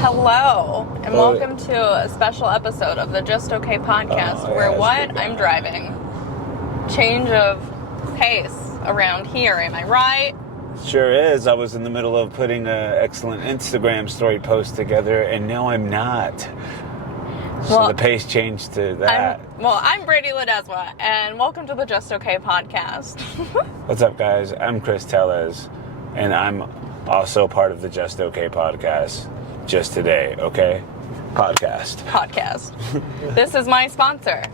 Hello, and welcome to a special episode of the Just Okay podcast, where I'm driving. Change of pace around here, am I right? Sure is. I was in the middle of putting an excellent Instagram story post together, and now I'm not. So the pace changed to that. I'm Britney Ledesma, and welcome to the Just Okay podcast. What's up, guys? I'm Chris Tellez, and I'm also part of the Just Okay podcast. Just today, okay? Podcast. This is my sponsor.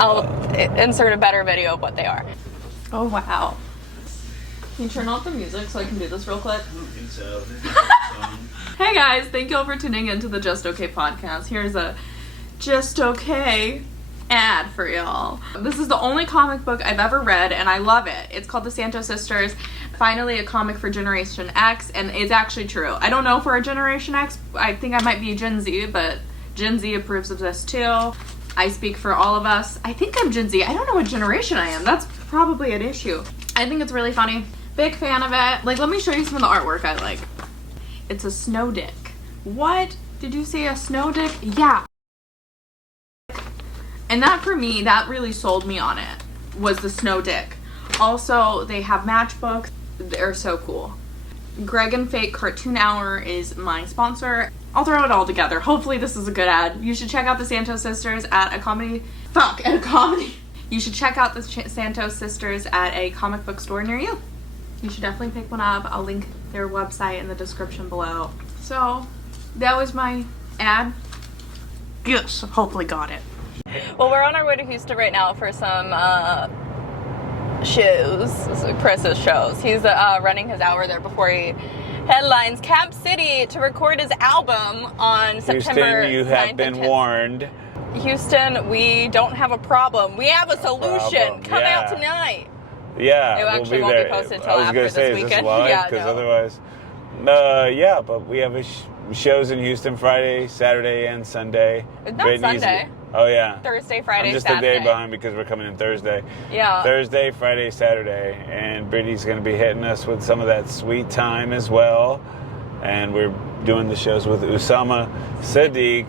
I'll insert a better video of what they are. Oh, wow. Can you turn off the music so I can do this real quick? I don't think so. Hey guys, thank you all for tuning into the Just Okay podcast. Here's a Just Okay ad for y'all. This is the only comic book I've ever read, and I love it. It's called the Santo Sisters. Finally a comic for Generation X, and it's actually true. I don't know if we're a Generation X. I think I might be Gen Z, but Gen Z approves of this too. I speak for all of us. I think I'm Gen Z. I don't know what generation I am. That's probably an issue. I think it's really funny. Big fan of it. Like, let me show you some of the artwork I like. It's a snow dick. What? Did you say a snow dick? Yeah. And that, for me, that really sold me on it, was the snow dick. Also, they have matchbooks. They're so cool. Greg and Fake Cartoon Hour is my sponsor. I'll throw it all together. Hopefully this is a good ad. You should check out the Santos Sisters at a comedy. You should check out the Santos Sisters at a comic book store near you. You should definitely pick one up. I'll link their website in the description below. So, that was my ad. Yes, hopefully got it. Well, we're on our way to Houston right now for some shows, Chris's shows. He's running his hour there before he headlines Cap City to record his album on September 9th. Houston, you have been warned. Houston, we don't have a problem. We have a solution. Come out tonight. Yeah, it actually won't be posted until after this weekend. Is this live? Because otherwise, but we have shows in Houston Friday, Saturday, and Sunday. Not Sunday. Oh, yeah. Thursday, Friday, I'm just Saturday. a day behind because we're coming in Thursday. Yeah. Thursday, Friday, Saturday. And Brittany's going to be hitting us with some of that sweet time as well. And we're doing the shows with Usama Siddiqui.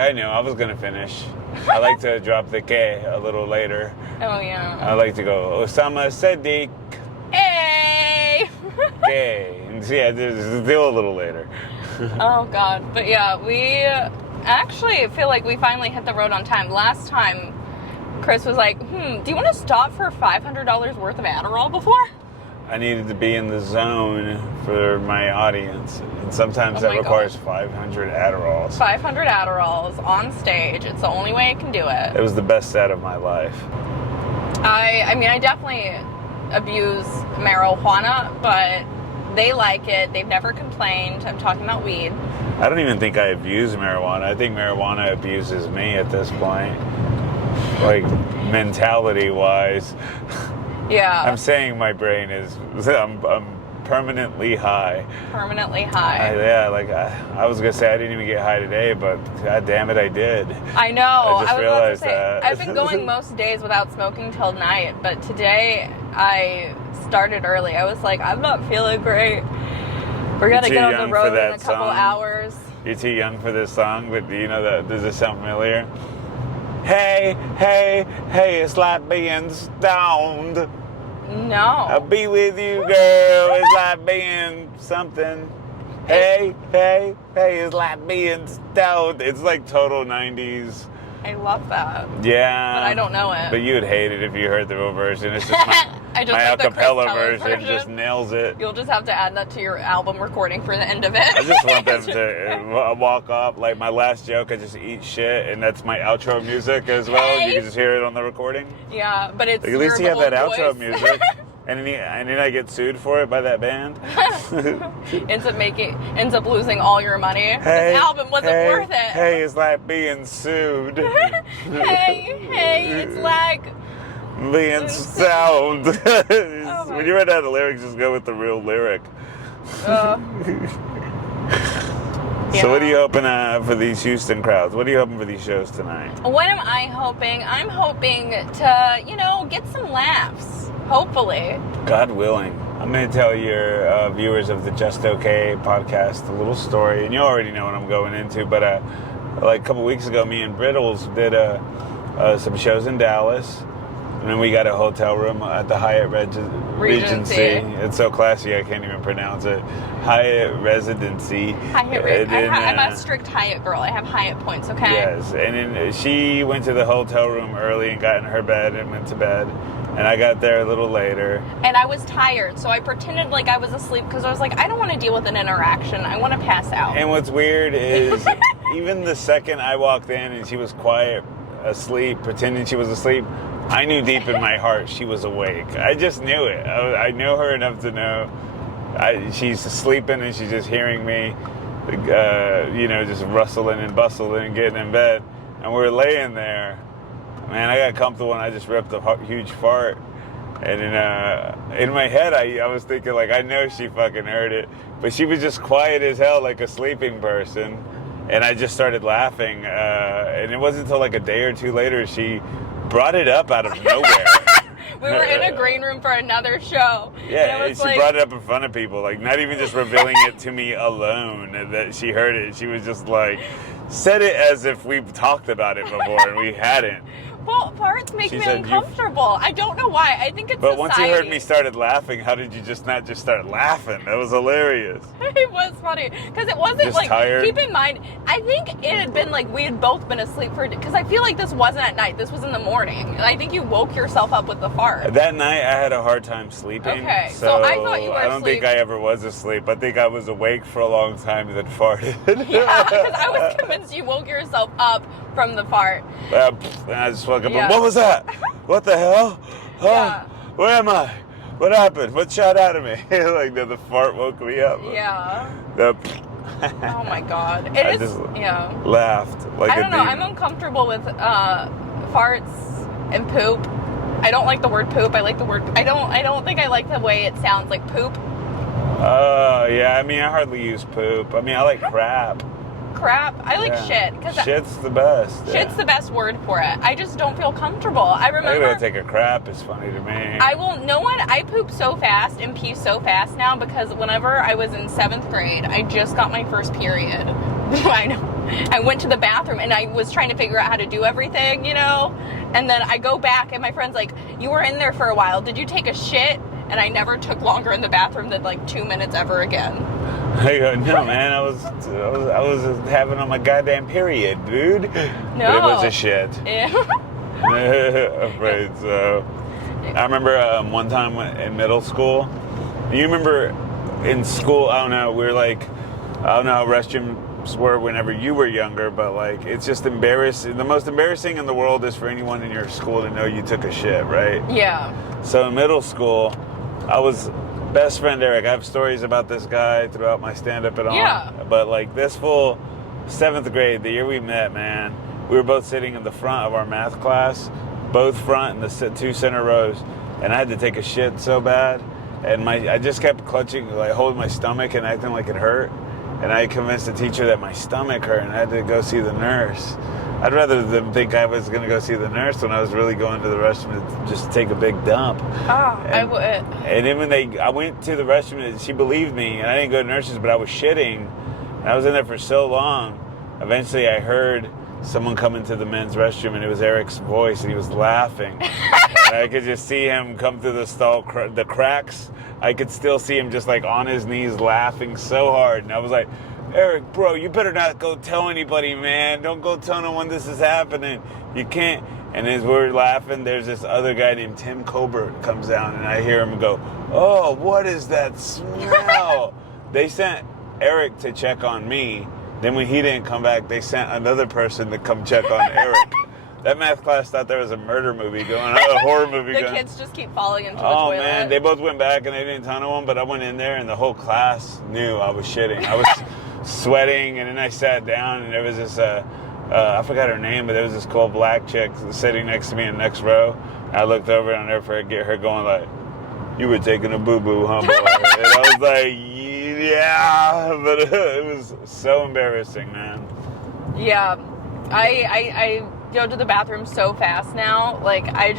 I know. I was going to finish. I like to drop the K a little later. Oh, yeah. I like to go, Usama Siddiq. Hey! Okay. Yeah, still a little later. Oh, God. But, yeah, we actually feel like we finally hit the road on time. Last time, Chris was like, do you want to stop for $500 worth of Adderall before? I needed to be in the zone for my audience. And sometimes that requires 500 Adderalls. 500 Adderalls on stage. It's the only way I can do it. It was the best set of my life. I mean, I definitely abuse marijuana, but they like it. They've never complained. I'm talking about weed. I don't even think I abuse marijuana. I think marijuana abuses me at this point. Like, mentality-wise. Yeah. I'm saying my brain is... I'm permanently high. Permanently high. I was going to say I didn't even get high today, but god damn it, I did. I know. I just realized that. I've been going most days without smoking till night, but today I started early. I was like, I'm not feeling great. We're going to get on the road in a couple hours. You're too young for this song, but do you know that? Does this sound familiar? Hey, it's like being stoned. No. I'll be with you, girl. It's like being something. Hey, it's like being stoned. It's like total 90s. I love that. Yeah. But I don't know it. But you would hate it if you heard the real version. It's just my acapella version just nails it. You'll just have to add that to your album recording for the end of it. I just want them to walk up. Like my last joke, I just eat shit, and that's my outro music as well. Hey. You can just hear it on the recording. Yeah, but it's like, at least you have that outro voice. music. And then I get sued for it by that band. ends up losing all your money. This album wasn't worth it. Hey, it's like being sued. hey, it's like being stoned. When you read out the lyrics, just go with the real lyric. So what are you hoping for these Houston crowds? What are you hoping for these shows tonight? What am I hoping? I'm hoping to, get some laughs. Hopefully. God willing. I'm going to tell your viewers of the Just Okay podcast a little story, and you already know what I'm going into, but like a couple weeks ago, me and Brittles did some shows in Dallas, and then we got a hotel room at the Hyatt Regency. It's so classy, I can't even pronounce it. Hyatt Residency. I'm a strict Hyatt girl. I have Hyatt points, okay? Yes, and then she went to the hotel room early and got in her bed and went to bed. And I got there a little later. And I was tired, so I pretended like I was asleep because I was like, I don't want to deal with an interaction. I want to pass out. And what's weird is even the second I walked in and she was quiet, asleep, pretending she was asleep, I knew deep in my heart she was awake. I just knew it. I know her enough to know she's sleeping and she's just hearing me, just rustling and bustling and getting in bed. And we're laying there. Man, I got comfortable and I just ripped a huge fart. And in my head, I was thinking, like, I know she fucking heard it. But she was just quiet as hell, like a sleeping person. And I just started laughing. And it wasn't until like a day or two later she brought it up out of nowhere. We were in a green room for another show. Yeah, and she brought it up in front of people. Like, not even just revealing it to me alone that she heard it. She was just like, said it as if we've talked about it before and we hadn't. Well, farts make me uncomfortable. I don't know why. I think it's But society. Once you heard me started laughing, how did you not just start laughing? That was hilarious. It was funny. Because it wasn't just like, tired. Keep in mind, I think it had been like we had both been asleep because I feel like this wasn't at night. This was in the morning. And I think you woke yourself up with the fart. That night, I had a hard time sleeping. Okay, so I thought you were I don't asleep. think I ever was asleep. I think I was awake for a long time and then farted. Yeah, because I was convinced you woke yourself up from the fart. And I just woke up Yeah. and, what was that? What the hell? Huh? Yeah. Where am I? What happened? What shot out of me? Like, the fart woke me up. Yeah. Oh my god. I just laughed like I don't know. demon. I'm uncomfortable with farts and poop. I don't like the word poop. I like the word. I don't think I like the way it sounds, like poop. Yeah. I mean, I hardly use poop. I mean, I like crap. Crap. I like shit. Shit's the best. Shit's the best word for it. I just don't feel comfortable. I remember. I gotta take a crap. It's funny to me. I poop so fast and pee so fast now because whenever I was in 7th grade, I just got my first period. I know. I went to the bathroom and I was trying to figure out how to do everything, and then I go back and my friend's like, you were in there for a while. Did you take a shit? And I never took longer in the bathroom than like 2 minutes ever again. I go, no, man, I was having on my goddamn period, dude. No. But it was a shit. Yeah. I'm afraid so. I remember one time in middle school. You remember in school, I don't know, we were like, I don't know how restrooms were whenever you were younger, but like, it's just embarrassing. The most embarrassing in the world is for anyone in your school to know you took a shit, right? Yeah. So in middle school, I was best friend Eric. I have stories about this guy throughout my stand-up and all. Yeah. But like this full 7th grade, the year we met, man, we were both sitting in the front of our math class, both front in the 2 center rows, and I had to take a shit so bad, and I just kept clutching, like holding my stomach and acting like it hurt, and I convinced the teacher that my stomach hurt, and I had to go see the nurse. I'd rather them think I was going to go see the nurse when I was really going to the restroom to just take a big dump. I would. And then I went to the restroom, and she believed me, and I didn't go to nurses, but I was shitting, and I was in there for so long. Eventually, I heard someone come into the men's restroom, and it was Eric's voice, and he was laughing. And I could just see him come through the stall, the cracks. I could still see him just like on his knees laughing so hard, and I was like, Eric, bro, you better not go tell anybody, man. Don't go tell no one this is happening. You can't. And as we're laughing, there's this other guy named Tim Colbert comes down, and I hear him go, oh, what is that smell? They sent Eric to check on me. Then when he didn't come back, they sent another person to come check on Eric. That math class thought there was a murder movie going on, a horror movie going on. The kids just keep falling into the toilet. Oh, man, they both went back, and they didn't tell no one, but I went in there, and the whole class knew I was shitting. I was sweating, and then I sat down, and there was this, I forgot her name, but there was this cool black chick sitting next to me in the next row. I looked over, and I'll never forget her going like, you were taking a boo-boo, huh, boy? And I was like, yeah, but it was so embarrassing, man. Yeah, I go to the bathroom so fast now. Like, I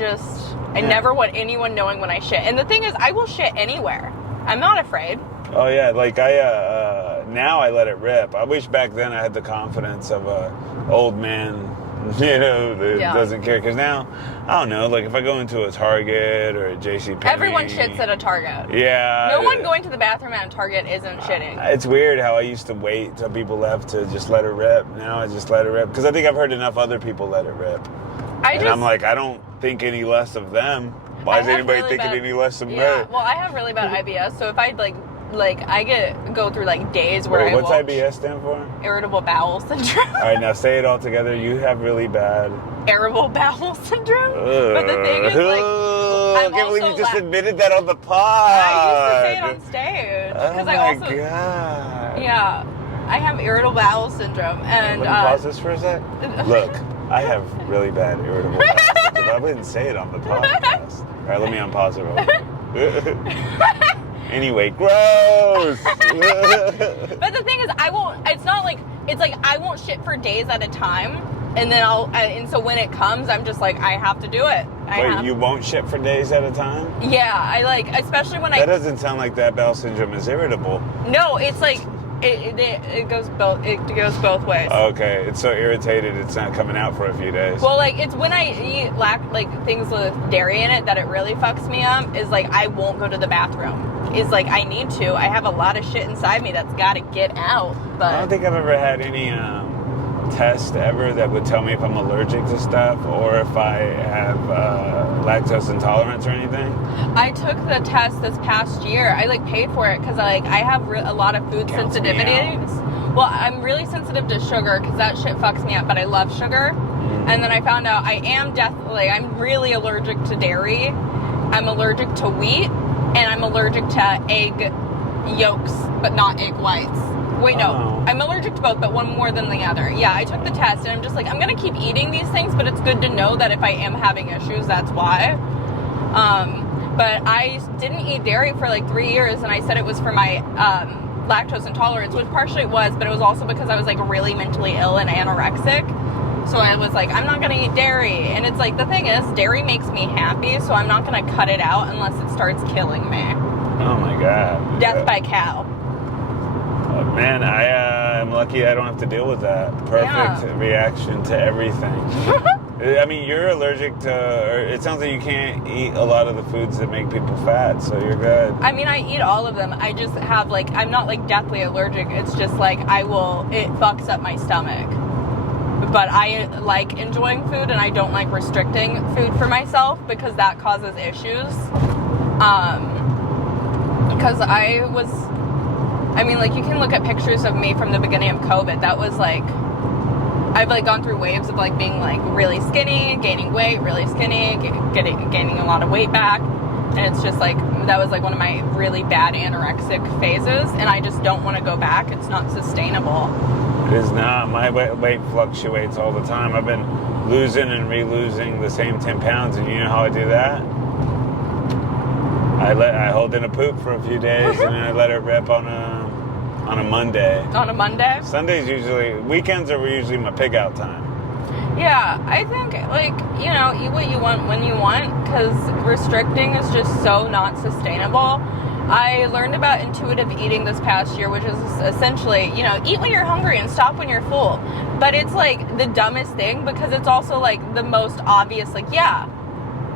never want anyone knowing when I shit. And the thing is, I will shit anywhere. I'm not afraid. Oh yeah, like now I let it rip. I wish back then I had the confidence of a old man, that doesn't care. Because now, I don't know, like if I go into a Target or a JCPenney. Everyone shits at a Target. Yeah. No one going to the bathroom at a Target isn't shitting. It's weird how I used to wait till people left to just let it rip. Now I just let it rip. Because I think I've heard enough other people let it rip. I'm like, I don't think any less of them. Why is anybody thinking any less of me? Yeah, well, I have really bad IBS, so if I'd I go through like days where what's IBS stand for? Irritable bowel syndrome. All right, now say it all together. You have really bad irritable bowel syndrome. But the thing is, like, I can't believe you just admitted that on the pod. I used to say it on stage because God. Yeah, I have irritable bowel syndrome, and let me pause this for a sec. Look, I have really bad irritable bowel syndrome. I wouldn't say it on the podcast. All right, let me unpause it real quick. Anyway, gross. But the thing is, I won't. It's not like it's like I won't shit for days at a time, and then and so when it comes, I'm just like I have to do it. Wait, you won't shit for days at a time? Yeah, I like, especially when That doesn't sound like that bowel syndrome is irritable. No, it's like it goes both. It goes both ways. Okay, it's so irritated it's not coming out for a few days. Well, like it's when I eat things with dairy in it that it really fucks me up. Is like I won't go to the bathroom. Is like I need to. I have a lot of shit inside me that's got to get out. But I don't think I've ever had any test ever that would tell me if I'm allergic to stuff or if I have lactose intolerance or anything. I took the test this past year. I paid for it because I have a lot of food sensitivities. Well, I'm really sensitive to sugar because that shit fucks me up. But I love sugar. And then I found out I'm really allergic to dairy. I'm allergic to wheat. And I'm allergic to egg yolks, but not egg whites. Wait, no. I'm allergic to both, but one more than the other. Yeah, I took the test, and I'm just like, I'm going to keep eating these things, but it's good to know that if I am having issues, that's why. But I didn't eat dairy for 3 years, and I said it was for my lactose intolerance, which partially it was, but it was also because I was, really mentally ill and anorexic. So I was like, I'm not going to eat dairy. And it's the thing is, dairy makes me happy, so I'm not going to cut it out unless it starts killing me. Oh my God. Death by cow. Man, I am lucky I don't have to deal with that. Perfect reaction to everything. I mean, you're allergic to, or it sounds like you can't eat a lot of the foods that make people fat, so you're good. I mean, I eat all of them. I just have, I'm not, deathly allergic. It's just, it fucks up my stomach. But I like enjoying food, and I don't like restricting food for myself because that causes issues. Because you can look at pictures of me from the beginning of COVID. That was I've gone through waves of being really skinny, gaining weight, really skinny, gaining a lot of weight back. And it's just that was one of my really bad anorexic phases, and I just don't want to go back. It's not sustainable. It is not. My weight fluctuates all the time. I've been losing and re-losing the same 10 pounds, and you know how I do that? I hold in a poop for a few days, and then I let it rip on a Monday. On a Monday? Weekends are usually my pig out time. Yeah, I think, eat what you want when you want, because restricting is just so not sustainable. I learned about intuitive eating this past year, which is essentially, eat when you're hungry and stop when you're full. But it's the dumbest thing because it's also the most obvious,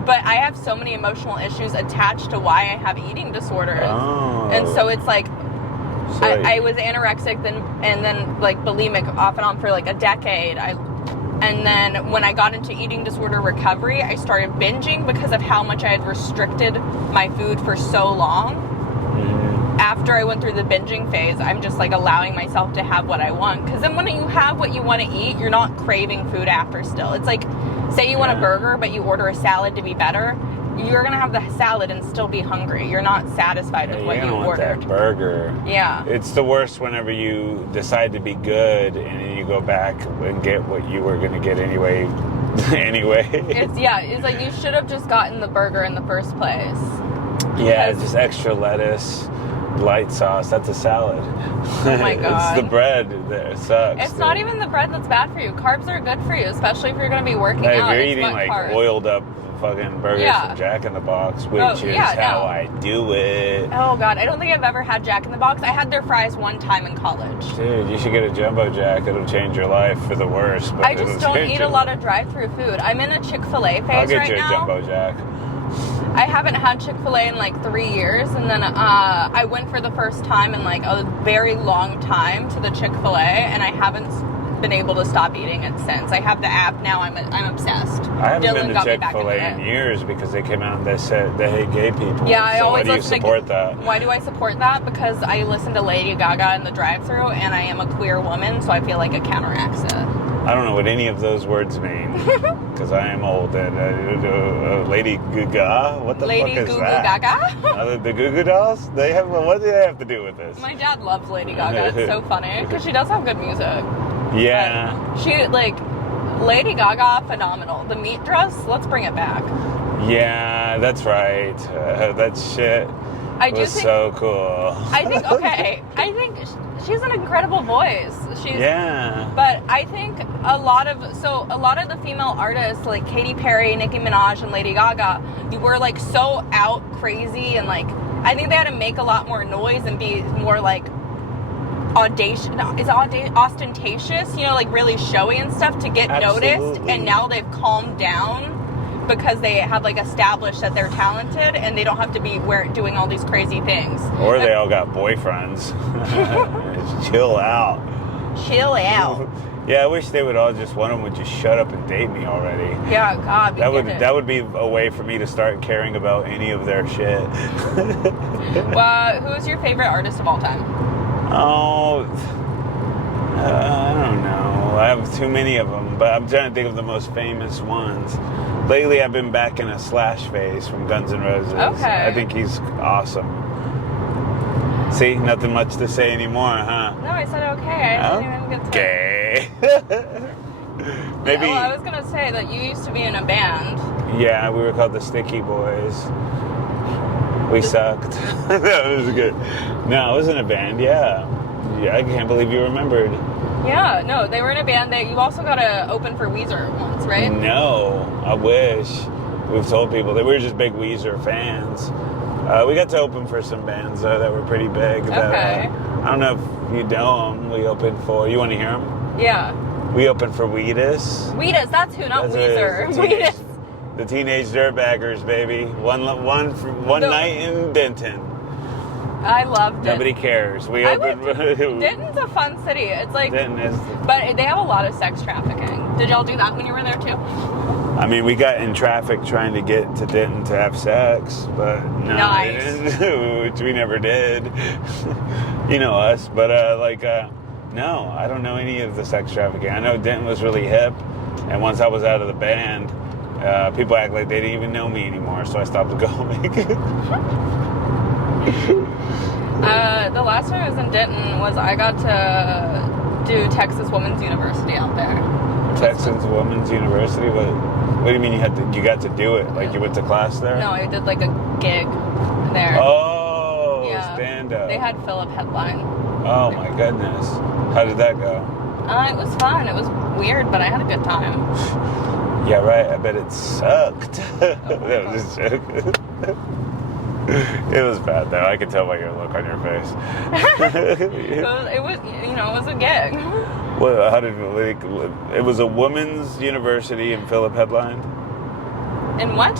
but I have so many emotional issues attached to why I have eating disorders. Oh. And so it's I was anorexic and then bulimic off and on for a decade. And then when I got into eating disorder recovery, I started binging because of how much I had restricted my food for so long. After I went through the binging phase, I'm just allowing myself to have what I want. Because then when you have what you want to eat, you're not craving food after still. It's say you want a burger, but you order a salad to be better. You're going to have the salad and still be hungry. You're not satisfied with what you ordered. Want that burger. Yeah. It's the worst whenever you decide to be good and then you go back and get what you were going to get anyway. It's you should have just gotten the burger in the first place. Yeah, just extra lettuce, light sauce. That's a salad. Oh my God. It's the bread that sucks. It's not even the bread that's bad for you. Carbs are good for you, especially if you're going to be working out. If you're eating oiled up fucking burgers Yeah. from Jack in the Box, which is yeah, how no. I do it. Oh, God. I don't think I've ever had Jack in the Box. I had their fries one time in college. Dude, you should get a Jumbo Jack. It'll change your life for the worse. But I just don't eat a lot of drive-thru food. I'm in a Chick-fil-A phase I'll get right you a now. Jumbo Jack. I haven't had Chick-fil-A in like 3 years, and then I went for the first time in like a very long time to the Chick-fil-A, and I haven't been able to stop eating it since. I have the app now. I'm obsessed. I haven't Dylan been to got me back Chick-fil-A into in it. years because they came out and they said they hate gay people. Yeah, I so always why do you listen support to, that? Why do I support that? Because I listen to Lady Gaga in the drive-thru, and I am a queer woman, so I feel like it counteracts it. I don't know what any of those words mean because I am old. And Lady Gaga, what the Lady fuck is Goo Goo that? Gaga? The Goo Goo Dolls? They have what do they have to do with this? My dad loves Lady Gaga. It's so funny because she does have good music. Yeah. But she Lady Gaga, phenomenal. The meat dress, let's bring it back. Yeah, that's right. That shit was so cool. I think she's an incredible voice. Yeah. But I think a lot of the female artists like Katy Perry, Nicki Minaj, and Lady Gaga, were like so out crazy, and like I think they had to make a lot more noise and be more like ostentatious, you know, like really showy and stuff to get noticed. And now they've calmed down because they have like established that they're talented and they don't have to be doing all these crazy things. Or they all got boyfriends. Chill out. Chill out. Yeah, I wish they would all one of them would just shut up and date me already. Yeah, God. That would be a way for me to start caring about any of their shit. Who's your favorite artist of all time? Oh, I don't know. I have too many of them, but I'm trying to think of the most famous ones. Lately, I've been back in a Slash phase from Guns N' Roses. Okay. I think he's awesome. See, nothing much to say anymore, huh? No, I said okay. I didn't even get to... Okay. Maybe. Well, I was going to say that you used to be in a band. Yeah, we were called the Sticky Boys. We sucked. That was good. No, I was in a band, yeah. Yeah, I can't believe you remembered. Yeah, no, they were in a band that you also got to open for Weezer once, right? No, I wish. We've told people that we were just big Weezer fans. We got to open for some bands that were pretty big. Okay. I don't know if you know them. We opened for, you want to hear them? Yeah. We opened for Weedus. Weedus, that's who, not Weezer. Weedus. The Teenage Dirtbaggers, baby. One night in Denton. I loved it. Nobody cares. We opened. Denton's a fun city. It's like, Denton is. But they have a lot of sex trafficking. Did y'all do that when you were there too? I mean, we got in traffic trying to get to Denton to have sex, but no, Nice. which we never did. You know us, but no, I don't know any of the sex trafficking. I know Denton was really hip, and once I was out of the band, people act like they didn't even know me anymore, so I stopped going. The last time I was in Denton was I got to do Texas Women's University out there. Texas Women's University? What do you mean you got to do it? Like you went to class there? No, I did like a gig there. Oh, Yeah. stand up. They had Philip headline. Oh my goodness. How did that go? It was fun. It was weird, but I had a good time. Yeah, right. I bet it sucked. That was just joke. It was bad though. I could tell by your look on your face. It was a gig. Well, how did it was a women's university in Philip headlined? And what?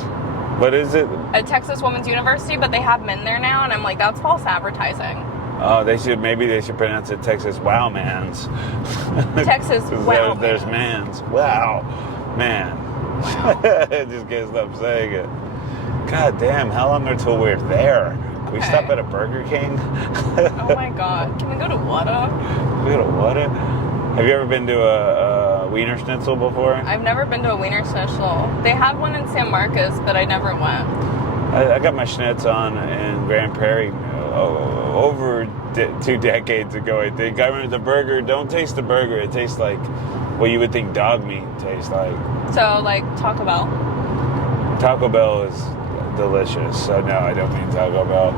What is it? A Texas Women's University, but they have men there now, and I'm like, that's false advertising. Oh, maybe they should pronounce it Texas Wow Mans. Texas Wow There's mans. Wow. Man. Wow. I just can't stop saying it. God damn, how long until we're there? Can we stop at a Burger King? Oh my god. Can we go to Wada? We go to Wada? Have you ever been to a Wiener Schnitzel before? I've never been to a Wiener Schnitzel. They have one in San Marcos, but I never went. I got my schnitz on in Grand Prairie over 2 decades ago, I think. I remember the burger. Don't taste the burger. It tastes like what you would think dog meat tastes like. So, like, Taco Bell. Taco Bell is delicious. So, no, I don't mean Taco Bell.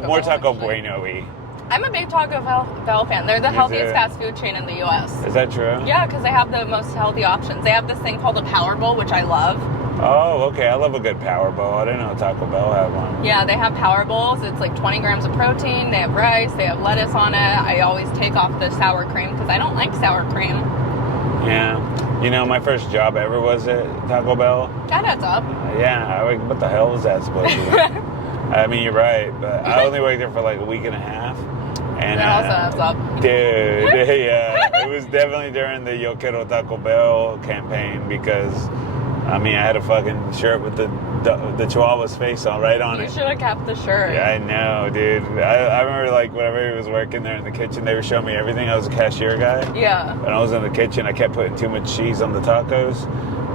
More Taco Bueno-y. I'm a big Taco Bell fan. They're the healthiest fast food chain in the U.S. Is that true? Yeah, because they have the most healthy options. They have this thing called a Power Bowl, which I love. Oh, okay. I love a good Power Bowl. I didn't know Taco Bell had one. Yeah, they have Power Bowls. It's like 20 grams of protein. They have rice. They have lettuce on it. I always take off the sour cream because I don't like sour cream. Yeah. You know, my first job ever was at Taco Bell. That adds up. Yeah. What the hell was that supposed to be? I mean, you're right, but I only worked there for like a week and a half. And That also adds up. Dude, yeah. It was definitely during the Yo Quiero Taco Bell campaign because, I mean, I had a fucking shirt with the Chihuahua's face right on You it. should have kept the shirt. Yeah, I know, dude. I remember, like, whenever he was working there in the kitchen, they were showing me everything. I was a cashier guy. Yeah. When I was in the kitchen, I kept putting too much cheese on the tacos.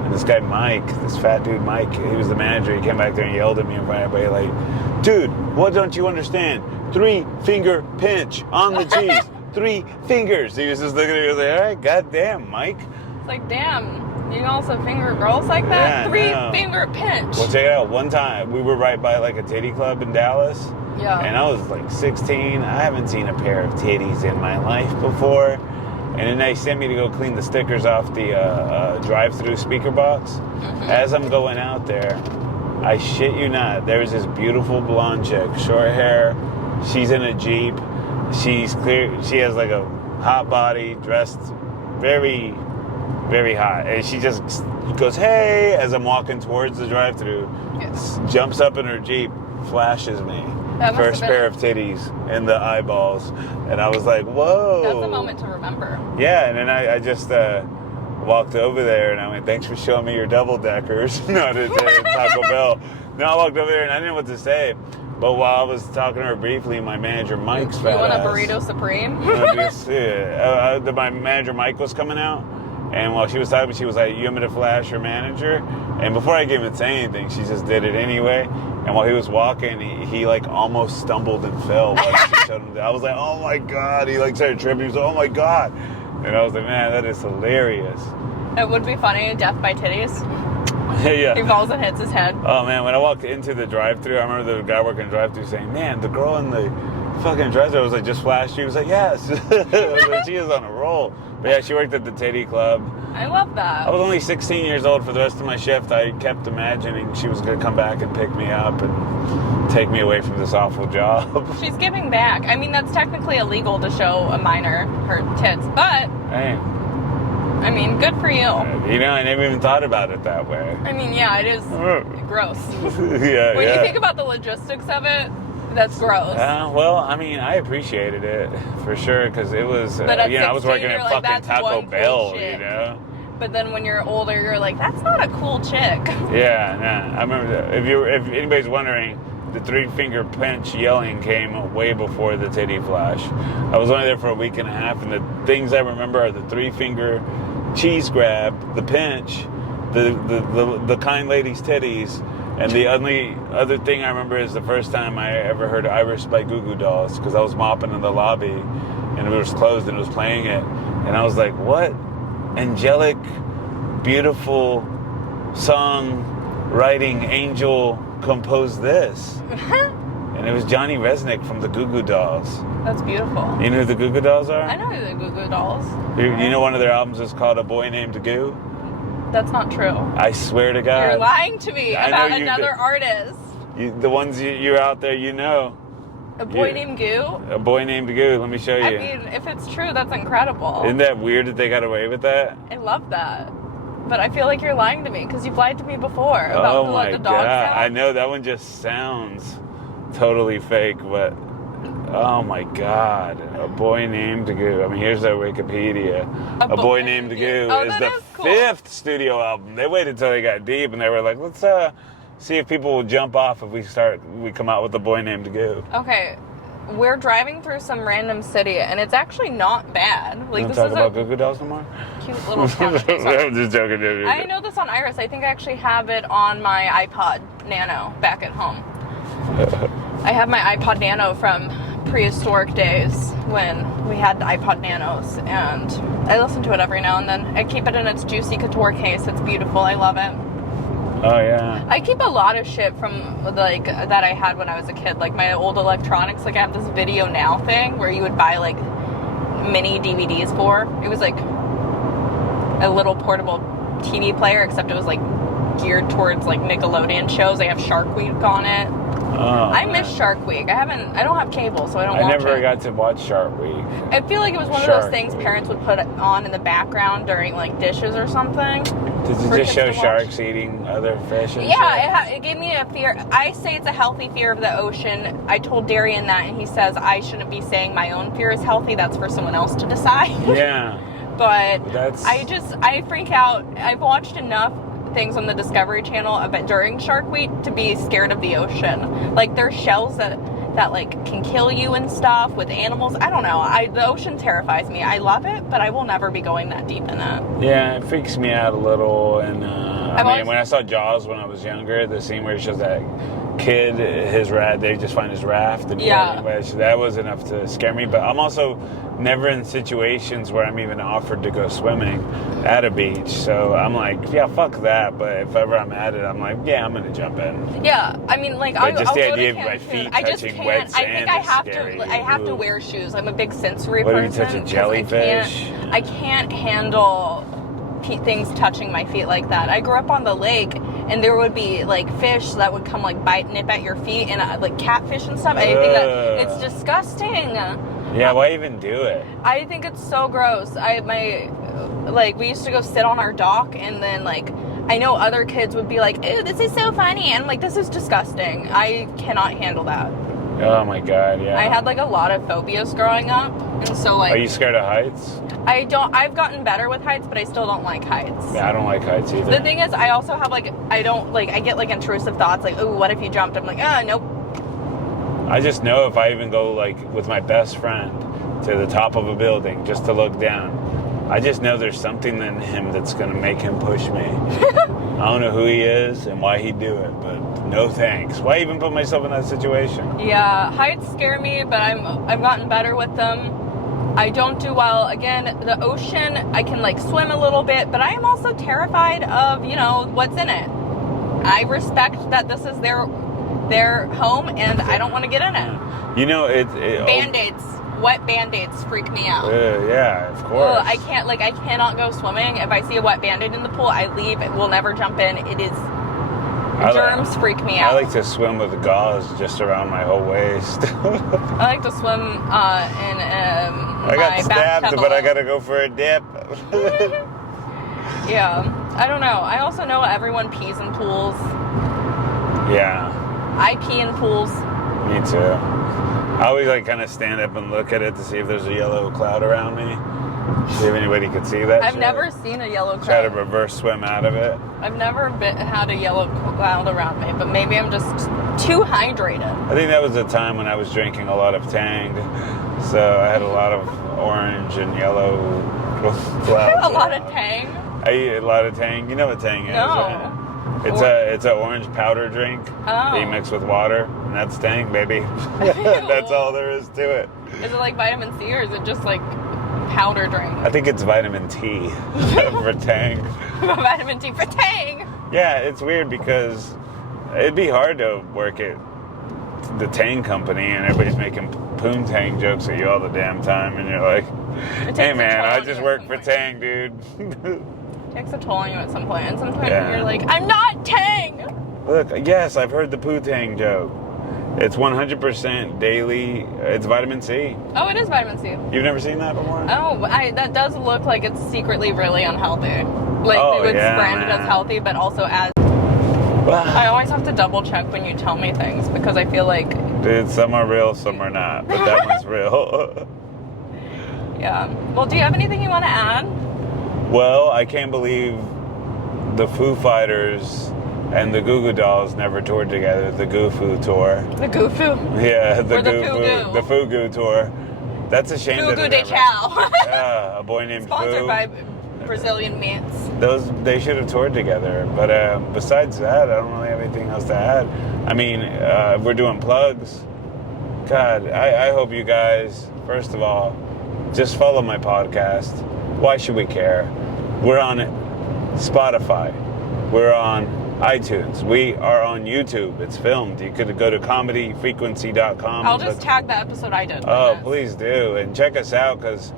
And this guy, Mike, this fat dude, Mike, he was the manager. He came back there and yelled at me in front of everybody, like, dude, what don't you understand? 3-finger pinch on the cheese. 3 fingers. He was just looking at me. He was like, all right, goddamn, Mike. It's like, damn, you can also finger girls like that? Yeah, 3-finger pinch. Well, check it out. One time, we were right by, like, a titty club in Dallas. Yeah. And I was, like, 16. I haven't seen a pair of titties in my life before. And then they sent me to go clean the stickers off the drive-through speaker box. Mm-hmm. As I'm going out there, I shit you not, there's this beautiful blonde chick, short hair. She's in a Jeep. She's clear. She has like a hot body, dressed very, very hot. And she just goes, hey, as I'm walking towards the drive-thru. Yes. Jumps up in her Jeep, flashes me. That must First have been- pair of titties in the eyeballs. And I was like, whoa. That's a moment to remember. Yeah, and then I just walked over there and I went, thanks for showing me your double-deckers. No, to Taco Bell. No, I walked over there and I didn't know what to say. But while I was talking to her briefly, my manager, Mike's fat You want a ass- burrito supreme? my manager, Mike, was coming out. And while she was talking, she was like, you want me to flash your manager? And before I could even say anything, she just did it anyway. And while he was walking, he like almost stumbled and fell. While she showed him. I was like, oh my God. He like started tripping. He was like, oh my God. And I was like, man, that is hilarious. It would be funny, death by titties. Yeah. He falls and hits his head. Oh man, when I walked into the drive-thru, I remember the guy working the drive-thru saying, man, the girl in the fucking drive-thru, I was like, just flashed you? He was like, yes. I was like, she is on a roll. But yeah, she worked at the titty club. I love that. I was only 16 years old for the rest of my shift. I kept imagining she was going to come back and pick me up and take me away from this awful job. She's giving back. I mean, that's technically illegal to show a minor her tits, but, Hey, I mean, good for you. you know, I never even thought about it that way. I mean, yeah, it is gross. Yeah, When yeah. you think about the logistics of it, that's gross. Well, I mean, I appreciated it for sure because it was, But at you know, I was 16, working you're at like, fucking that's Taco one cool Bell, chick. you know? But then when you're older, you're like, that's not a cool chick. Yeah, nah. I remember that. If anybody's wondering, the 3-finger pinch yelling came way before the titty flash. I was only there for a week and a half, and the things I remember are the 3-finger cheese grab, the pinch, the kind lady's titties, and the only other thing I remember is the first time I ever heard Iris by Goo Goo Dolls, because I was mopping in the lobby, and it was closed, and it was playing it, and I was like, what angelic, beautiful song-writing angel composed this? And it was Johnny Resnick from the Goo Goo Dolls. That's beautiful. You know who the Goo Goo Dolls are? I know who the Goo Goo Dolls. You know one of their albums is called A Boy Named Goo? That's not true. I swear to God. You're lying to me I know about you another do. artist. The ones you're out there, you know. A boy Yeah. named Goo? A Boy Named Goo. Let me show you. I mean, if it's true, that's incredible. Isn't that weird that they got away with that? I love that. But I feel like you're lying to me because you've lied to me before about Oh the, my the dog God. sound. I know that one just sounds totally fake, but oh my God. A Boy Named Goo. I mean, here's their Wikipedia. A Boy Named Goo Oh, is that the is cool. 5th studio album. They waited till they got deep and they were like, let's see if people will jump off if we come out with A Boy Named Goo. Okay, we're driving through some random city and it's actually not bad. Like, You this don't is talk a about Goo Goo Dolls no more? cute little town. I'm just joking, dude. I know this on Iris. I think I actually have it on my iPod Nano back at home. I have my iPod Nano from prehistoric days when we had iPod Nanos, and I listen to it every now and then. I keep it in its juicy couture case. It's beautiful. I love it. Oh, yeah. I keep a lot of shit from, like, that I had when I was a kid. Like, my old electronics. Like, I have this Video Now thing where you would buy, like, mini DVDs for. It was, like, a little portable TV player, except it was, like, geared towards like Nickelodeon shows. They have Shark Week on it. Oh, I miss Shark Week. I don't have cable, so I don't watch it. I never got to watch Shark Week. I feel like it was one of those things parents would put on in the background during like dishes or something. Did it just show sharks eating other fish and Yeah, it gave me a fear. I say it's a healthy fear of the ocean. I told Darian that, and he says I shouldn't be saying my own fear is healthy. That's for someone else to decide. Yeah. But I freak out. I've watched enough things on the Discovery Channel about during Shark Week to be scared of the ocean. Like there's shells that like can kill you and stuff with animals. I don't know. The ocean terrifies me. I love it, but I will never be going that deep in it. Yeah, it freaks me out a little. And when I saw Jaws when I was younger, the scene where it shows that kid, they just find his raft and that was enough to scare me. But I'm also never in situations where I'm even offered to go swimming at a beach, so I'm like, yeah, fuck that. But if ever I'm at it, I'm like, yeah, I'm gonna jump in. Yeah, I mean, like, but just I'll the go idea to of my feet I just touching can't. wet sand. I think I have to wear shoes. I'm a big sensory what, person. What, if you touch a jellyfish? I can't handle things touching my feet like that. I grew up on the lake, and there would be like fish that would come like nip at your feet, and like catfish and stuff. I think that it's disgusting. Yeah, why even do it? I think it's so gross. We used to go sit on our dock, and then like I know other kids would be like, "Ew, this is so funny," and I'm like, "This is disgusting. I cannot handle that." Oh my god, yeah. I had like a lot of phobias growing up, and so like. Are you scared of heights? I've gotten better with heights, but I still don't like heights. Yeah, I don't like heights either. The thing is, I also have I get like intrusive thoughts, like, "Ooh, what if you jumped?" I'm like, nope. I just know if I even go like with my best friend to the top of a building just to look down, I just know there's something in him that's going to make him push me. I don't know who he is and why he'd do it, but no thanks. Why even put myself in that situation? Yeah, heights scare me, but I've gotten better with them. I don't do well. Again, the ocean, I can like swim a little bit, but I am also terrified of, what's in it. I respect that this is their home, and I don't want to get in it. Band-Aids. Wet Band-Aids freak me out. Yeah, of course. I cannot go swimming. If I see a wet Band-Aid in the pool, I leave. We'll never jump in. Germs freak me out. I like to swim with gauze just around my whole waist. I like to swim I got stabbed, but I gotta go for a dip. Yeah, I don't know. I also know everyone pees in pools. Yeah. I pee in pools. Me too. I always kind of stand up and look at it to see if there's a yellow cloud around me. See if anybody could see that. I've never seen a yellow cloud. Try to reverse swim out of it. I've never had a yellow cloud around me, but maybe I'm just too hydrated. I think that was the time when I was drinking a lot of Tang, so I had a lot of orange and yellow clouds. A lot of Tang? I eat a lot of Tang. You know what Tang is, no. right? It's an orange powder drink that you mix with water, and that's Tang, baby. That's all there is to it. Is it like vitamin C, or is it just like powder drink? I think it's vitamin T for Tang. Vitamin T for Tang! Yeah, it's weird because it'd be hard to work at the Tang company and everybody's making poontang jokes at you all the damn time, and you're like, hey man, I just work for Tang, dude. Takes a toll on you at some point, and sometimes you're like, I'm not Tang! Look, yes, I've heard the poo-tang joke. It's 100% daily. It's vitamin C. Oh, it is vitamin C. You've never seen that before? Oh, that does look like it's secretly really unhealthy. Like, it was branded as healthy, but also as... I always have to double check when you tell me things, because I feel like... Dude, some are real, some are not. But that one's real. Yeah. Well, do you have anything you want to add? Well, I can't believe the Foo Fighters and the Goo Goo Dolls never toured together. The Goo Foo tour. The Goo Foo? Yeah, the Foo Goo tour. That's a shame. Foo Goo de Chao. Yeah, a boy named Sponsored Foo. by Brazilian meats. They should have toured together. But besides that, I don't really have anything else to add. I mean, we're doing plugs. God, I hope you guys, first of all, just follow my podcast. Why should we care? We're on Spotify. We're on iTunes. We are on YouTube. It's filmed. You could go to comedyfrequency.com. I'll just tag the episode I did. Oh, please do. And check us out, because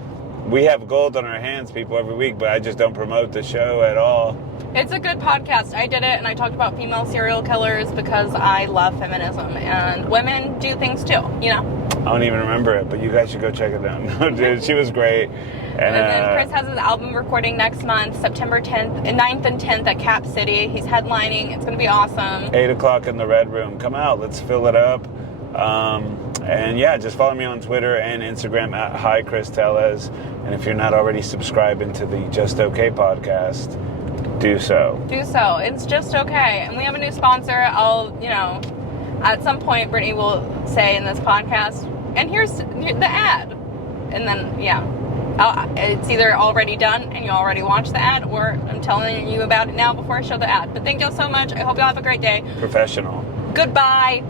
we have gold on our hands, people, every week, but I just don't promote the show at all. It's a good podcast. I did it, and I talked about female serial killers because I love feminism, and women do things too, you know? I don't even remember it, but you guys should go check it out. No, dude, she was great. And then Chris has his album recording next month, September 9th and 10th at Cap City. He's headlining. It's going to be awesome. 8 o'clock in the Red Room. Come out. Let's fill it up. And yeah, just follow me on Twitter and Instagram at Hi Chris Tellez. And if you're not already subscribing to the Just Okay podcast, do so. Do so. It's just okay. And we have a new sponsor. At some point, Britney will say in this podcast, and here's the ad. And then, yeah. It's either already done and you already watched the ad, or I'm telling you about it now before I show the ad. But thank y'all so much. I hope y'all have a great day. Professional. Goodbye.